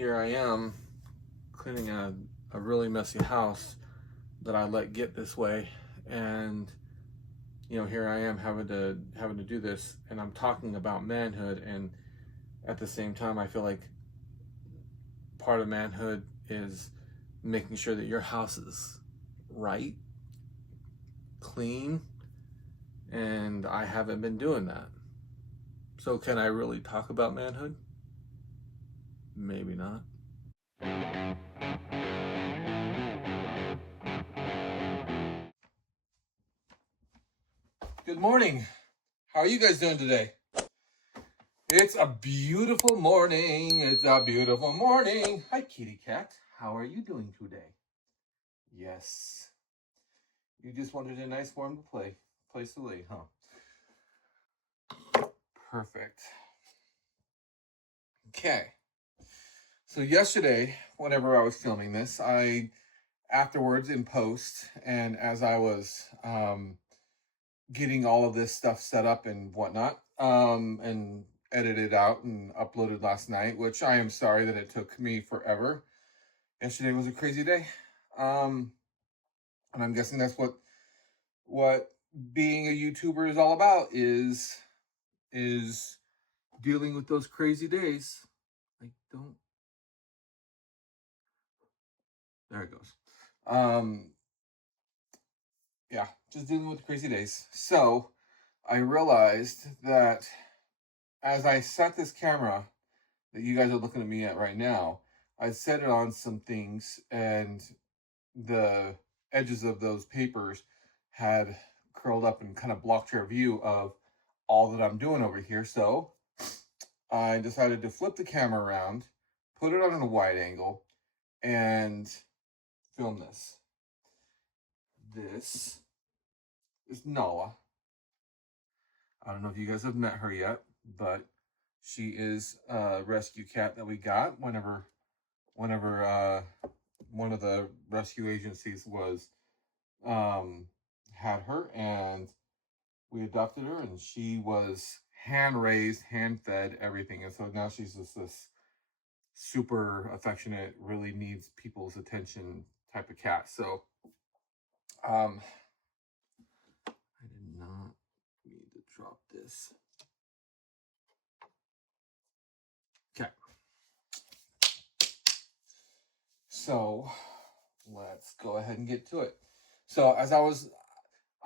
here I am cleaning a really messy house that I let get this way, and here I am having to do this, and I'm talking about manhood, and at the same time I feel like part of manhood is making sure that your house is right, clean, and I haven't been doing that. So can I really talk about manhood? Maybe not. Good morning. How are you guys doing today? It's a beautiful morning. It's a beautiful morning. Hi, kitty cat. How are you doing today? Yes. You just wanted a nice warm place to lay, huh? Perfect. Okay. So yesterday, whenever I was filming this, afterwards in post, and as I was getting all of this stuff set up and whatnot, and edited out and uploaded last night, which I am sorry that it took me forever. Yesterday was a crazy day. And I'm guessing that's what being a YouTuber is all about, is dealing with those crazy days. There it goes. Yeah, just dealing with crazy days. So I realized that as I set this camera that you guys are looking at me at right now, I set it on some things, and the edges of those papers had curled up and kind of blocked your view of all that I'm doing over here. So I decided to flip the camera around, put it on a wide angle, and film this. This is Nala. I don't know if you guys have met her yet, but she is a rescue cat that we got whenever one of the rescue agencies was had her, and we adopted her, and she was hand raised, hand fed, everything. And so now she's just this super affectionate, really needs people's attention type of cat. So I did not need to drop this. Okay. So let's go ahead and get to it. So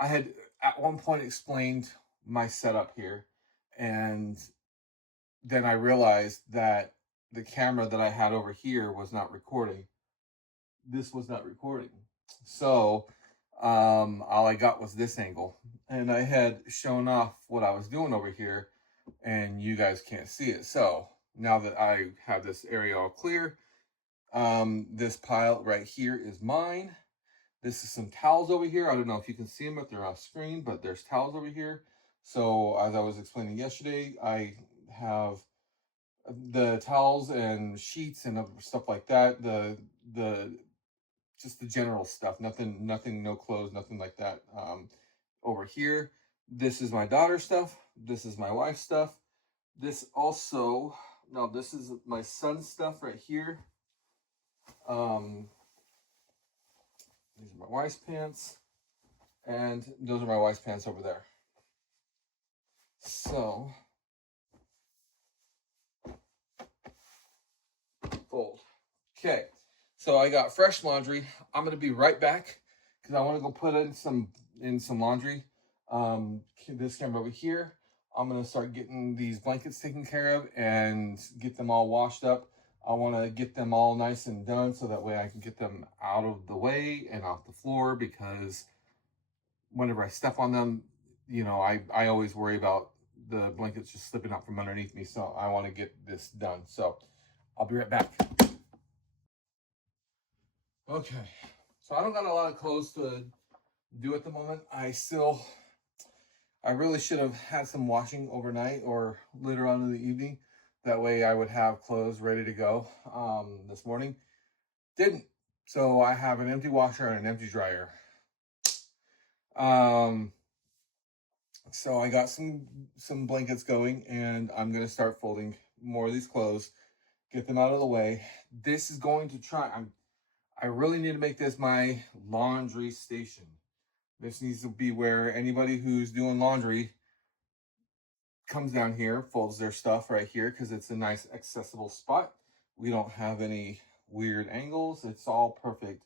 I had at one point explained my setup here, and then I realized that the camera that I had over here was not recording. This was not recording. So all I got was this angle, and I had shown off what I was doing over here, and you guys can't see it. So now that I have this area all clear, this pile right here is mine. This is some towels over here. I don't know if you can see them if they're off screen, but there's towels over here. So as I was explaining yesterday, I have the towels and sheets and stuff like that. The just the general stuff. Nothing, no clothes, nothing like that. Over here, this is my daughter's stuff. This is my wife's stuff. This also, no, this is my son's stuff right here. These are my wife's pants, and those are my wife's pants over there. So, fold. Okay, so I got fresh laundry. I'm gonna be right back because I want to go put in some laundry. This camera over here. I'm gonna start getting these blankets taken care of and get them all washed up. I want to get them all nice and done so that way I can get them out of the way and off the floor, because whenever I step on them, I always worry about the blankets just slipping out from underneath me. So I want to get this done. So I'll be right back. Okay, so I don't got a lot of clothes to do at the moment. I really should have had some washing overnight or later on in the evening. That way I would have clothes ready to go this morning. Didn't. So I have an empty washer and an empty dryer. So I got some blankets going, and I'm going to start folding more of these clothes, get them out of the way. This is going to try. I really need to make this my laundry station. This needs to be where anybody who's doing laundry comes down here, folds their stuff right here, because it's a nice accessible spot. We don't have any weird angles. It's all perfect.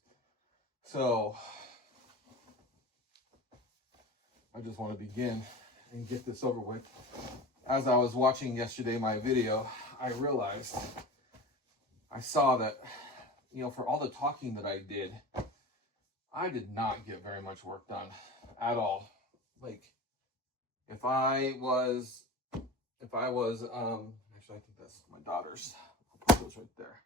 So I just want to begin and get this over with. As I was watching yesterday my video, I realized, I saw that, you know, for all the talking that I did not get very much work done at all. Like, if I was, actually I think that's my daughter's. I'll put those right there.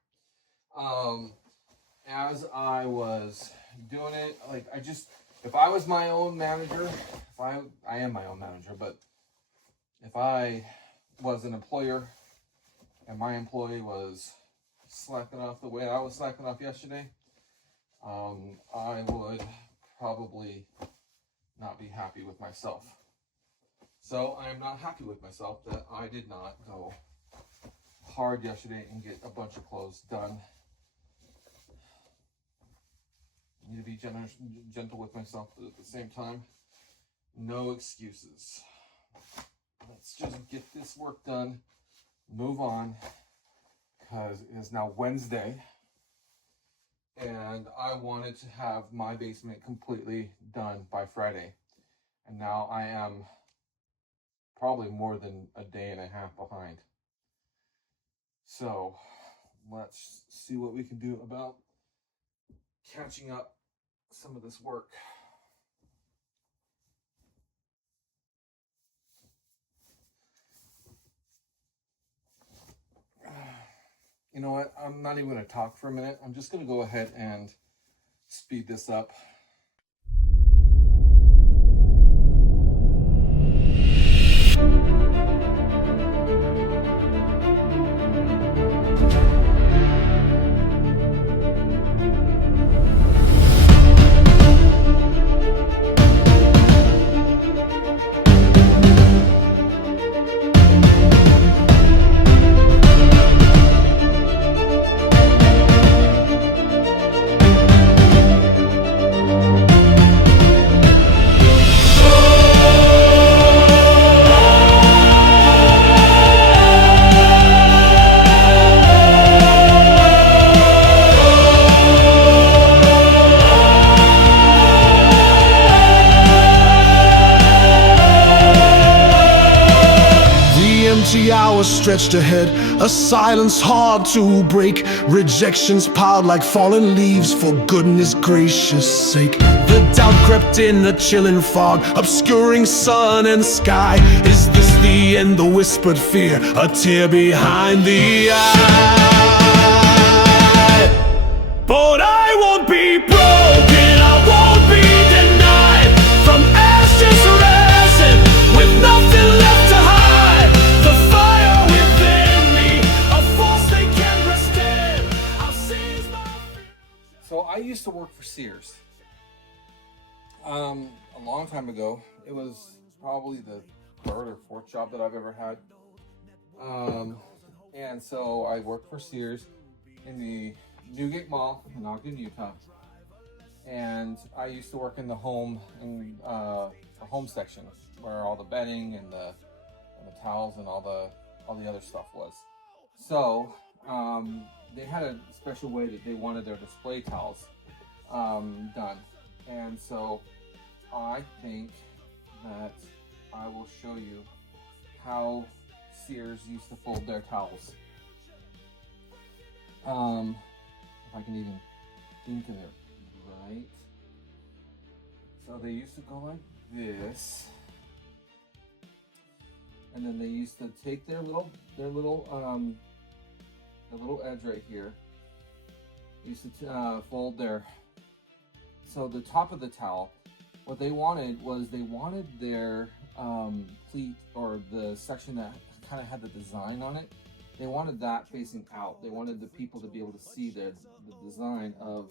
As I was doing it, like, if I was my own manager, I am my own manager, but if I was an employer and my employee was slacking off the way I was slacking off yesterday, I would probably not be happy with myself. So I am not happy with myself that I did not go hard yesterday and get a bunch of clothes done. I need to be gentle with myself, but at the same time, no excuses. Let's just get this work done, move on, because it is now Wednesday, and I wanted to have my basement completely done by Friday. And now I am probably more than a day and a half behind. So let's see what we can do about catching up some of this work. You know what? I'm not even going to talk for a minute. I'm just going to go ahead and speed this up. Hours stretched ahead, a silence hard to break, rejections piled like fallen leaves, for goodness gracious sake. The doubt crept in, a chilling fog, obscuring sun and sky. Is this the end? The whispered fear, a tear behind the eye. But I won't be broken, I won't be denied. From ashes risen, with nothing left to hide. So I used to work for Sears. A long time ago. It was probably the third or fourth job that I've ever had. And so I worked for Sears in the Newgate Mall in Ogden, Utah. And I used to work in the home section where all the bedding and the towels and all the other stuff was. So they had a special way that they wanted their display towels done. And so I think that I will show you how Sears used to fold their towels. If I can even think of it right. So they used to go like this. And then they used to take their little edge right here. Used to fold so the top of the towel, what they wanted was their pleat, or the section that kind of had the design on it, they wanted that facing out. They wanted the people to be able to see the design of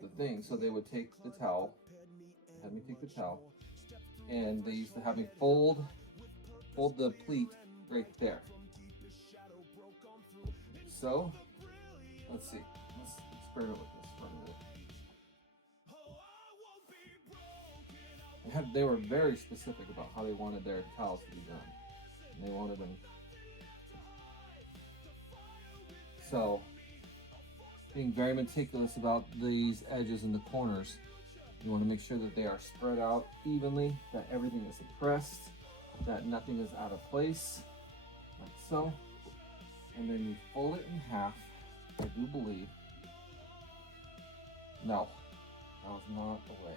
the thing. So they would take the towel, and they used to have me fold the pleat right there. so. Let's see. Let's experiment with this for a minute. They were very specific about how they wanted their tiles to be done. And they wanted them. So, being very meticulous about these edges and the corners. You want to make sure that they are spread out evenly, that everything is pressed, that nothing is out of place, like so. And then you fold it in half, I do believe. No, that was not the way.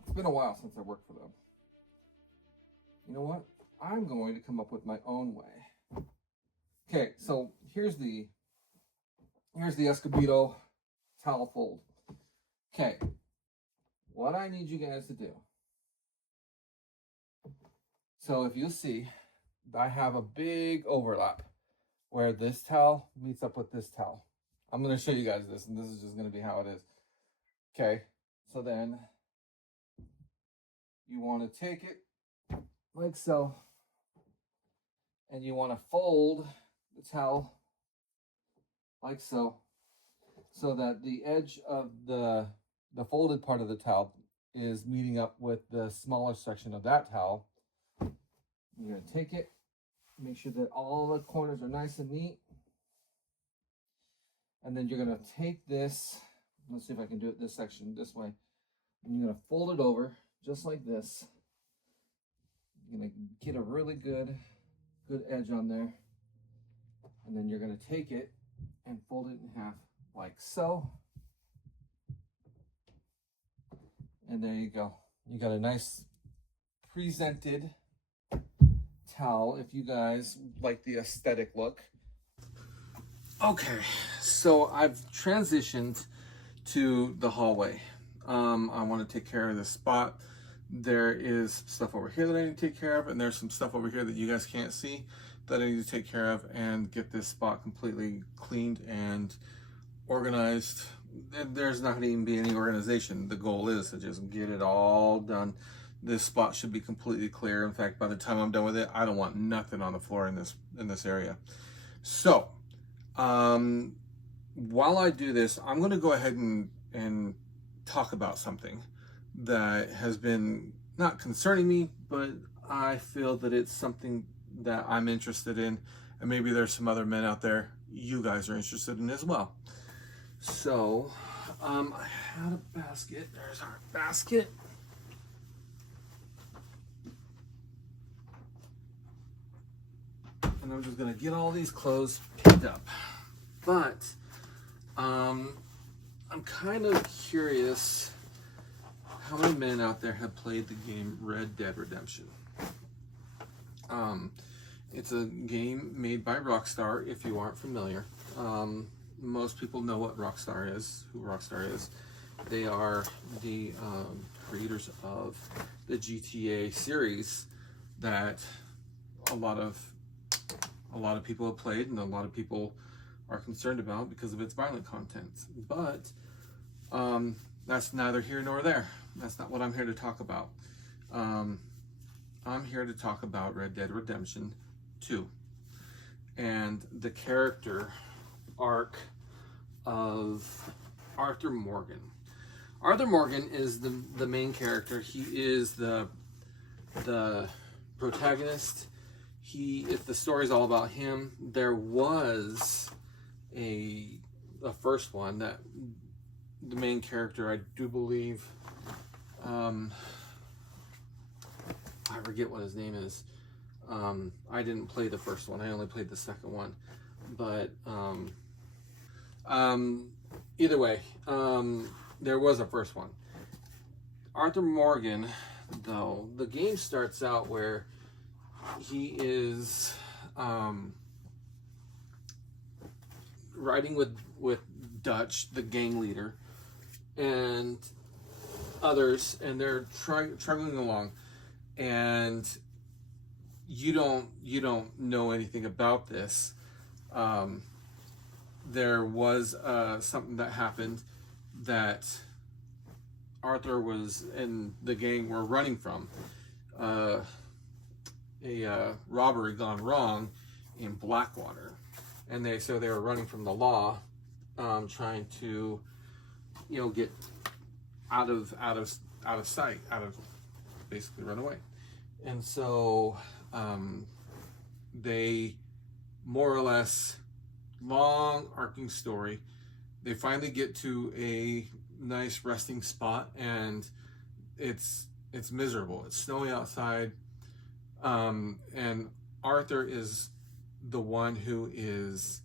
It's been a while since I worked for them. You know what? I'm going to come up with my own way. Okay, so here's the Escobedo towel fold. Okay, what I need you guys to do. So if you see, I have a big overlap where this towel meets up with this towel. I'm going to show you guys this, and this is just going to be how it is. Okay, so then you want to take it like so, and you want to fold the towel like so, so that the edge of the folded part of the towel is meeting up with the smaller section of that towel. You're going to take it, make sure that all the corners are nice and neat, and then you're going to take this, let's see if I can do it this section this way, and you're going to fold it over just like this. You're going to get a really good edge on there. And then you're going to take it and fold it in half like so. And there you go. You got a nice presented towel if you guys like the aesthetic look. Okay, so I've transitioned to the hallway. I want to take care of this spot. There is stuff over here that I need to take care of, and there's some stuff over here that you guys can't see that I need to take care of and get this spot completely cleaned and organized. There's not going to even be any organization. The goal is to just get it all done. This spot should be completely clear. In fact, by the time I'm done with it, I don't want nothing on the floor in this area. So, while I do this, I'm going to go ahead and talk about something that has been not concerning me, but I feel that it's something that I'm interested in, and maybe there's some other men out there you guys are interested in as well. So I had a basket. There's our basket. And I'm just gonna get all these clothes picked up. But I'm kind of curious how many men out there have played the game Red Dead Redemption. It's a game made by Rockstar, if you aren't familiar. Most people know what Rockstar is, who Rockstar is. They are the creators of the GTA series that a lot of people have played and a lot of people are concerned about because of its violent content. But that's neither here nor there. That's not what I'm here to talk about. I'm here to talk about Red Dead Redemption 2 and the character arc of Arthur Morgan. Arthur Morgan is the main character. He is the protagonist. If the story's all about him, there was a first one that the main character, I do believe, I forget what his name is. I didn't play the first one. I only played the second one. But either way, there was a first one. Arthur Morgan, though, the game starts out where he is riding with Dutch, the gang leader, and others, and they're struggling along, and you don't know anything about this. There was something that happened that Arthur was and the gang were running from, robbery gone wrong in Blackwater, and they were running from the law, trying to, get out of sight, basically run away. And so they more or less, long arcing story, they finally get to a nice resting spot, and it's miserable. It's snowy outside, and Arthur is the one who is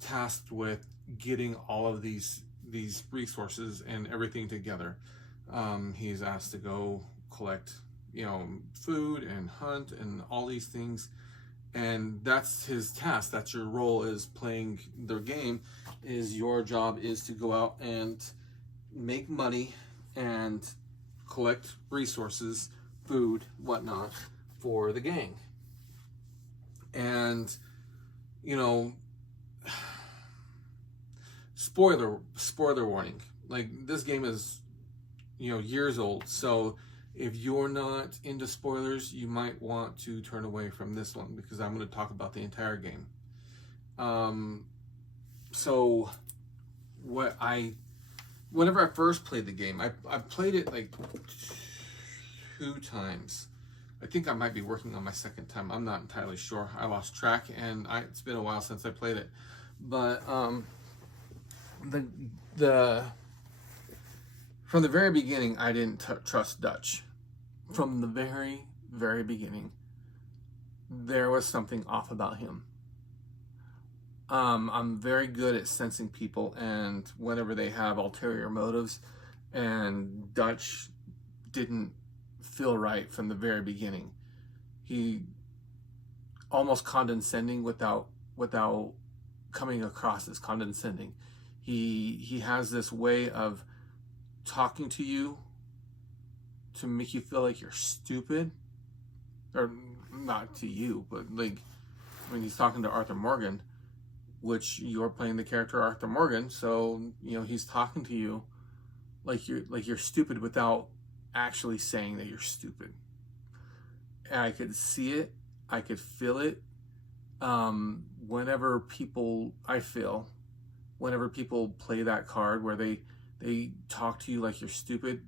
tasked with getting all of these resources and everything together. He's asked to go collect, food and hunt and all these things, and that's his task. That's your role, is playing their game. Is your job is to go out and make money and collect resources, food, whatnot, for the gang. And spoiler warning, like, this game is years old, so if you're not into spoilers, you might want to turn away from this one, because I'm going to talk about the entire game. So whenever I first played the game, I played it like 2 times. I think I might be working on my second time. I'm not entirely sure. I lost track, and it's been a while since I played it. But from the very beginning, I didn't trust Dutch. From the very, very beginning, there was something off about him. I'm very good at sensing people, and whenever they have ulterior motives, and Dutch didn't feel right from the very beginning. He almost condescending without coming across as condescending. He has this way of talking to you to make you feel like you're stupid, or not to you, but like when he's talking to Arthur Morgan, which you're playing the character Arthur Morgan, so he's talking to you like you're stupid without actually saying that you're stupid. And I could see it, I could feel it. Whenever people play that card where they talk to you like you're stupid,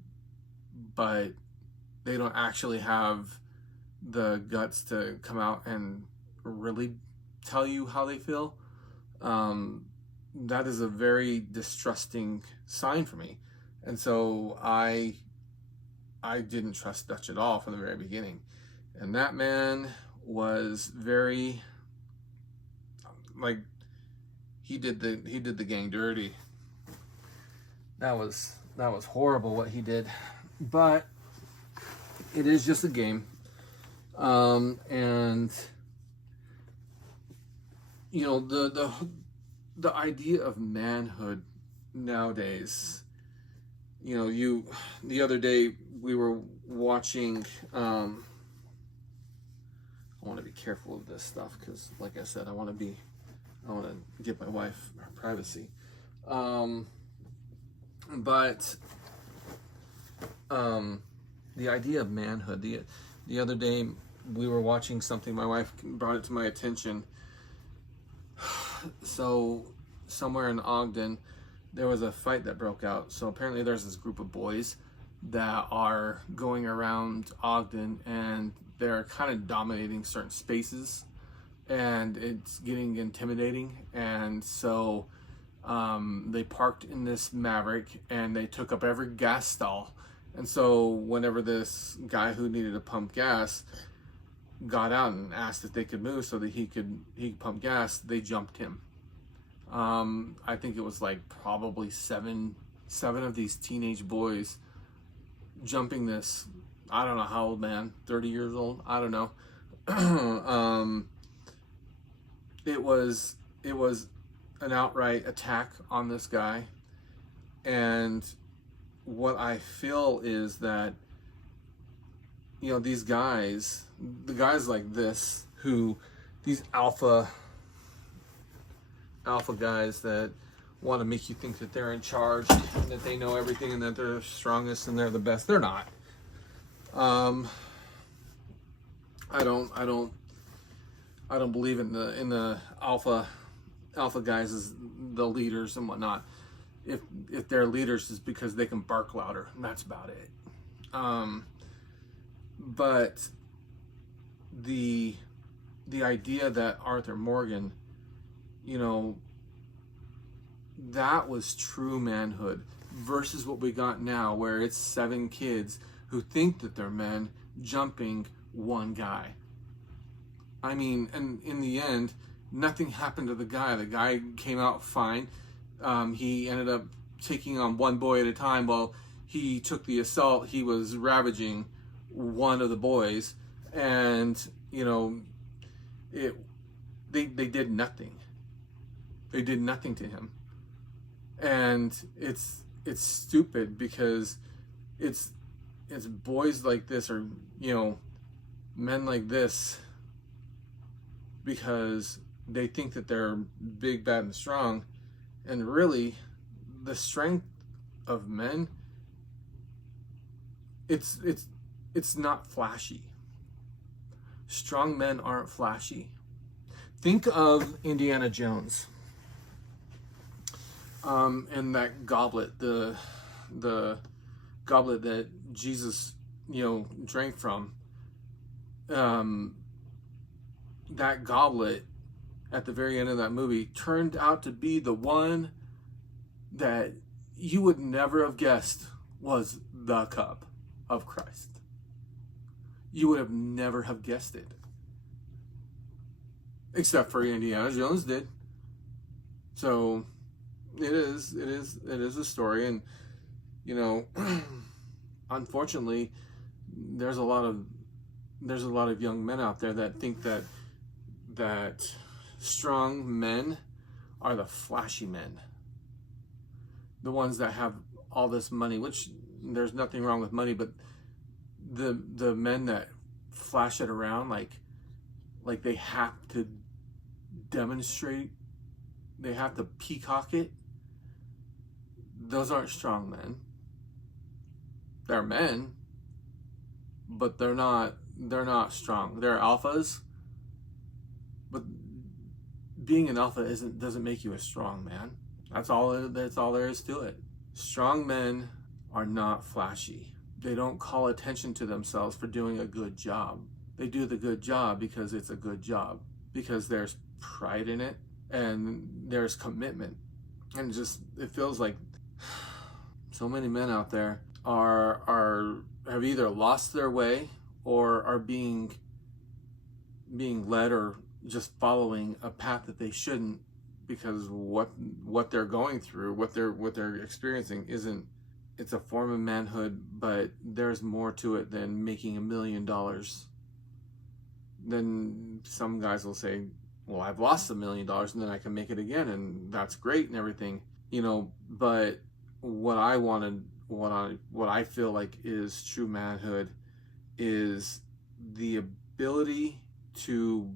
but they don't actually have the guts to come out and really tell you how they feel, that is a very distrusting sign for me. And so I didn't trust Dutch at all from the very beginning. And that man was very, like, he did the gang dirty. That was horrible what he did. But it is just a game. And the idea of manhood nowadays, the other day we were watching, I want to be careful of this stuff, because like I said, I want to give my wife her privacy. But the idea of manhood, the other day we were watching something, my wife brought it to my attention. So somewhere in Ogden, there was a fight that broke out. So apparently there's this group of boys that are going around Ogden, and they're kind of dominating certain spaces, and it's getting intimidating. And so they parked in this Maverick, and they took up every gas stall. And so whenever this guy who needed to pump gas got out and asked if they could move so that he could pump gas, they jumped him. I think it was like probably seven of these teenage boys jumping this, I don't know how old man, 30 years old, I don't know. It was an outright attack on this guy. And what I feel is that, these guys, the guys like this, these alpha guys that want to make you think that they're in charge and that they know everything and that they're strongest and they're the best. They're not. I don't believe in the alpha guys as the leaders and whatnot. If they're leaders, is because they can bark louder, and that's about it. But the idea that Arthur Morgan, you know, that was true manhood versus what we got now, where it's 7 kids who think that they're men jumping one guy. I mean, and in the end, nothing happened to the guy. The guy came out fine. He ended up taking on one boy at a time. While he took the assault, he was ravaging one of the boys, and you know, they did nothing. They did nothing to him, and it's stupid because it's boys like this, or you know, men like this, because they think that they're big, bad, and strong, and really, the strength of men, it's not flashy. Strong men aren't flashy. Think of Indiana Jones, and that goblet, the goblet that Jesus, you know, drank from. That goblet at the very end of that movie turned out to be the one that you would never have guessed was the cup of Christ. You would have never have guessed it, except for Indiana Jones did. So it is a story, and you know, unfortunately, there's a lot of young men out there that think that strong men are the flashy men, the ones that have all this money, which there's nothing wrong with money, but the men that flash it around like they have to demonstrate, they have to peacock it, those aren't strong men. They're men, but they're not strong. They're alphas, but being an alpha doesn't make you a strong man. That's all there is to it. Strong men are not flashy. They don't call attention to themselves for doing a good job. They do the good job because it's a good job, because there's pride in it and there's commitment. And just, it feels like so many men out there have either lost their way or are being led or just following a path that they shouldn't, because what they're going through, what they're experiencing it's a form of manhood, but there's more to it than making $1 million. Then some guys will say, well, I've lost $1 million and then I can make it again, and that's great and everything, you know. But what I feel like is true manhood is the ability to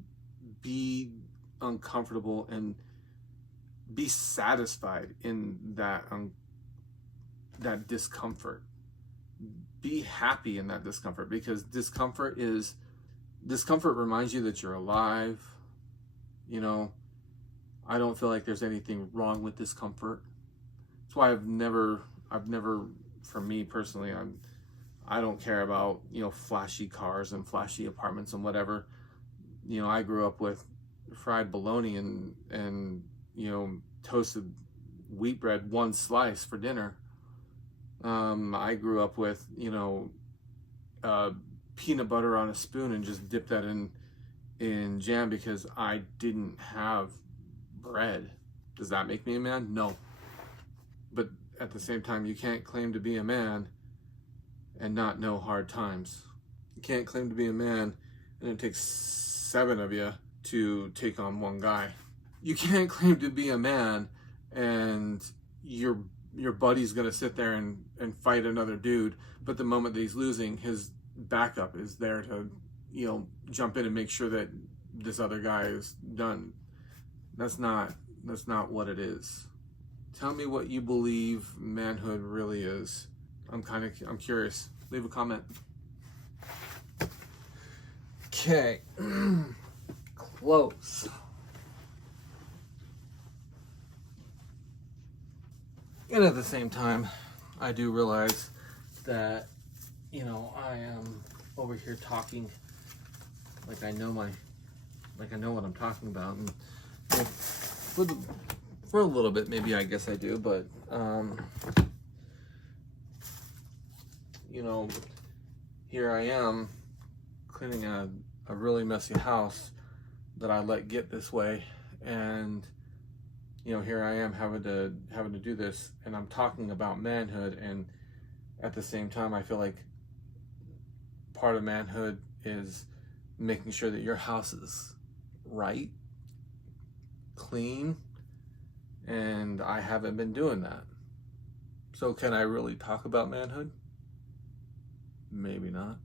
be uncomfortable and be satisfied in that discomfort. Be happy in that discomfort, because discomfort reminds you that you're alive. You know, I don't feel like there's anything wrong with discomfort. That's why I've never, for me personally, I don't care about, you know, flashy cars and flashy apartments and whatever. You know, I grew up with fried bologna and you know, toasted wheat bread, one slice for dinner. I grew up with, you know, peanut butter on a spoon and just dip that in jam because I didn't have bread. Does that make me a man? No. But at the same time, you can't claim to be a man and not know hard times. You can't claim to be a man and it takes 7 of you to take on one guy. You can't claim to be a man and your buddy's gonna sit there and fight another dude, but the moment that he's losing, his backup is there to, you know, jump in and make sure that this other guy is done. That's not what it is. Tell me what you believe manhood really is. I'm curious. Leave a comment. Okay. Close. And at the same time, I do realize that, you know, I am over here talking like I know what I'm talking about, and for a little bit, maybe I guess I do, but you know, here I am cleaning a really messy house that I let get this way, and you know, here I am having to do this, and I'm talking about manhood, and at the same time I feel like part of manhood is making sure that your house is right, clean, and I haven't been doing that. So can I really talk about manhood? Maybe not.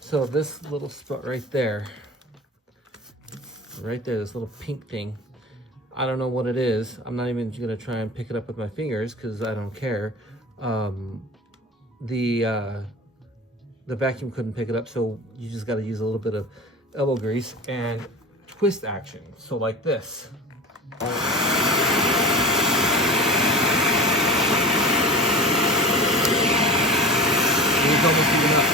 So this little spot right there, this little pink thing, I don't know what it is. I'm not even gonna try and pick it up with my fingers because I don't care. The vacuum couldn't pick it up, so you just gotta use a little bit of elbow grease and twist action. So like this. It's almost even up.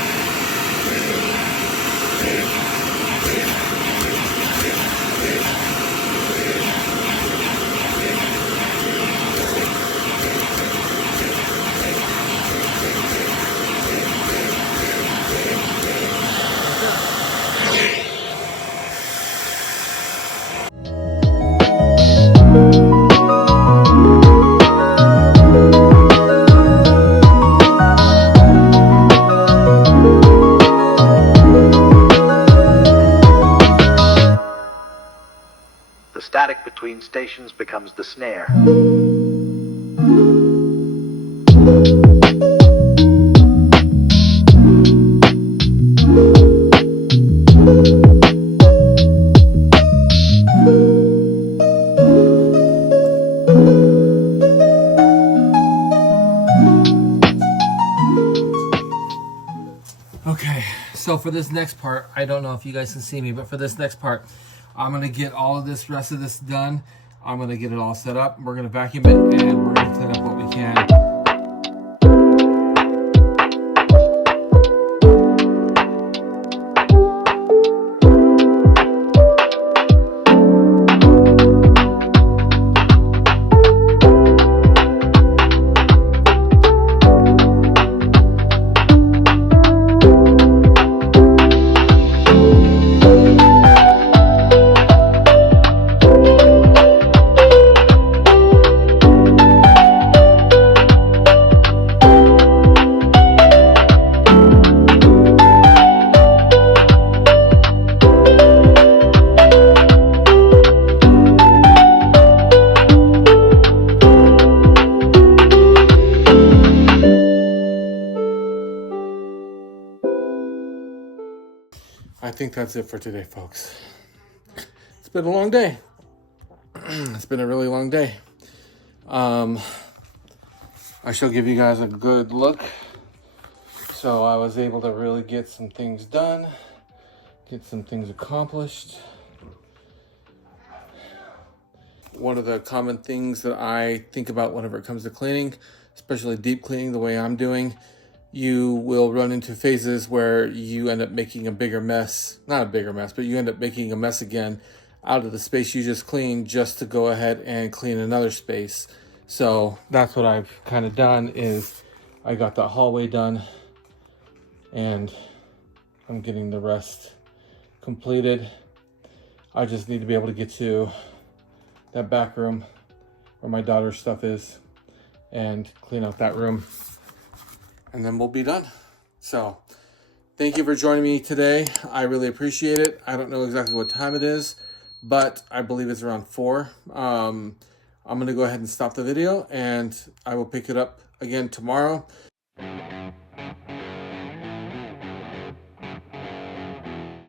The static between stations becomes the snare. Okay, so for this next part, I don't know if you guys can see me, but for this next part, I'm gonna get all of this rest of this done. I'm gonna get it all set up. We're gonna vacuum it and we're gonna clean up what we can. I think that's it for today, folks. It's been a long day. It's been a really long day. I shall give you guys a good look. So I was able to really get some things done, get some things accomplished. One of the common things that I think about whenever it comes to cleaning, especially deep cleaning the way I'm doing, you will run into phases where you end up making a bigger mess, not a bigger mess, but you end up making a mess again out of the space you just cleaned just to go ahead and clean another space. So that's what I've kind of done is I got that hallway done and I'm getting the rest completed. I just need to be able to get to that back room where my daughter's stuff is and clean out that room, and then we'll be done. So thank you for joining me today. I really appreciate it. I don't know exactly what time it is, but I believe it's around 4. I'm gonna go ahead and stop the video and I will pick it up again tomorrow.